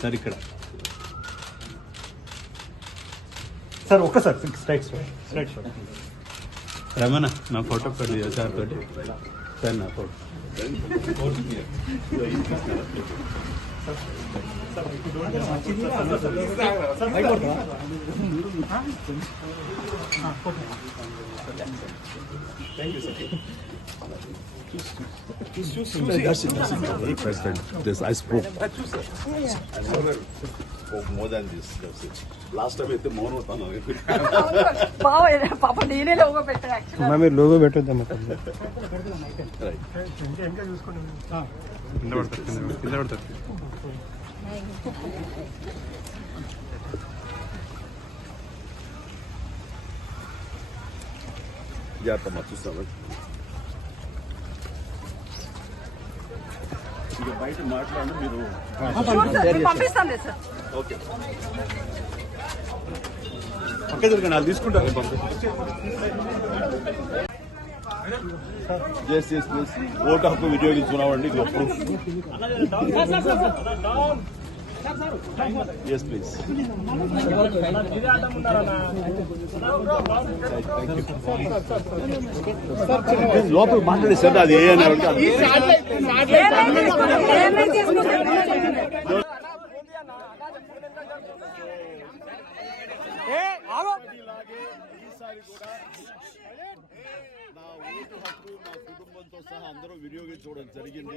Sir ఇక్కడ sir ఒక్కసారి straight shot Ramana నా ఫోటో పెట్టి సార్ తోటి సార్ నా photo President, this I spoke. I never spoke more than this. Last time I said more than పాప నేనే లోగో పెట్టా మీరు లోగో పెట్టొద్దమ్మా కింద పడతారు జాగ్రత్త చూస్తాను ఇక బయట మాట్లాడి మీరు పంపిస్తాం సార్. ఓకే పక్క దొరికండి వాళ్ళు తీసుకుంటారు ప్లీజ్ ఓటు హక్కు వినియోగించుకున్నామండి ఎస్ ప్లీజ్ లోపల మాట్లాడే సార్ అది ఏ అని ఈసారి కూడా నా ఓటు హక్కు నా కుటుంబంతో సహా అందరూ వినియోగించుకోవడం జరిగింది.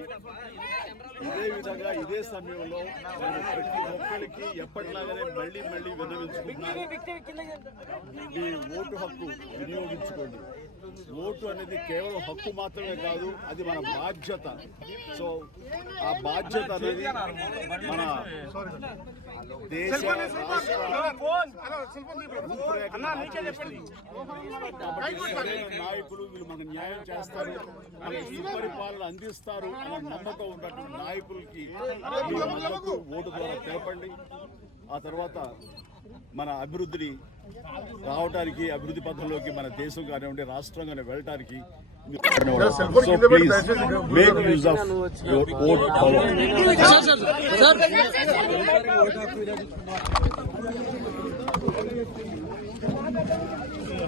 ఇదే విధంగా ఇదే సమయంలో నేను ప్రతి ఒక్కరికి ఎప్పటిలాగానే మళ్ళీ విన్నవించుకుంటున్నాను. మీ ఓటు హక్కు వినియోగించుకోండి. ఓటు అనేది కేవలం హక్కు మాత్రమే కాదు, అది మన బాధ్యత. సో ఆ బాధ్యత అనేది మన దేశ నాయకులు వీళ్ళు మనకు న్యాయం చేస్తారు, మనకి సుపరిపాలన అందిస్తారు అనే నమ్మకం ఉన్నటువంటి నాయకులకి మీ మద్దతు ఓటు ద్వారా తెలపండి. ఆ తర్వాత మన అభివృద్ధిని రావడానికి, అభివృద్ధి పథంలోకి మన దేశం కానివ్వండి రాష్ట్రం కానీ వెళ్ళటానికి make use of your vote power.